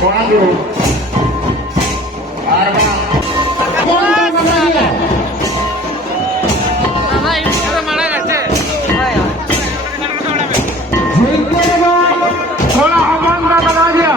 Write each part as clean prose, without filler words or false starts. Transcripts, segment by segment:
kolam dulu. Arba. थोड़ा हवान का बना दिया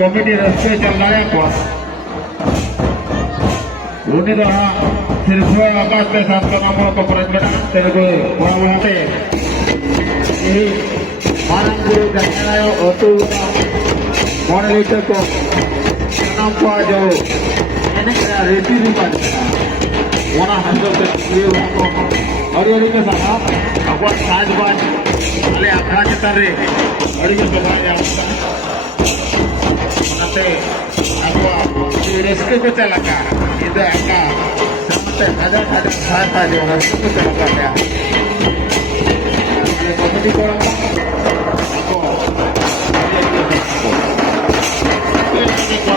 कमिटी रस्ते चल रहा है उन्हीं द्वारा सिर्फ आकाश के साथ का नाम को प्रजवना तेरे को बड़ा पे यही मानव गुरु गंगाराय ओटू मॉडलेटर को नाम को जो मैंने रेती भी बन वना हंसो के लिए को और ये के साथ अगवा साजबाज अले आखा के तरह और ये सभा जाता अगवा रेस्क्यू को चला का इधर आका समते हजार खाता जो रेस्क्यू को चला का है ये कमिटी को आपको ये को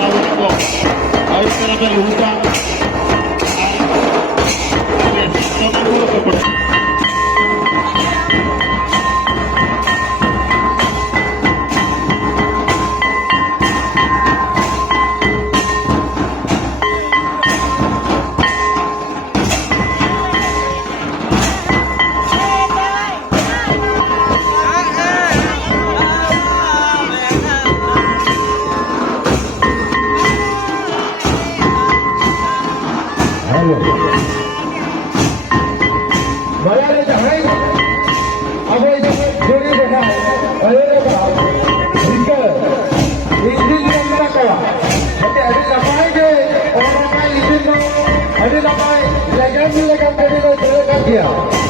और इस तरह का लूटा ये सब को Legend,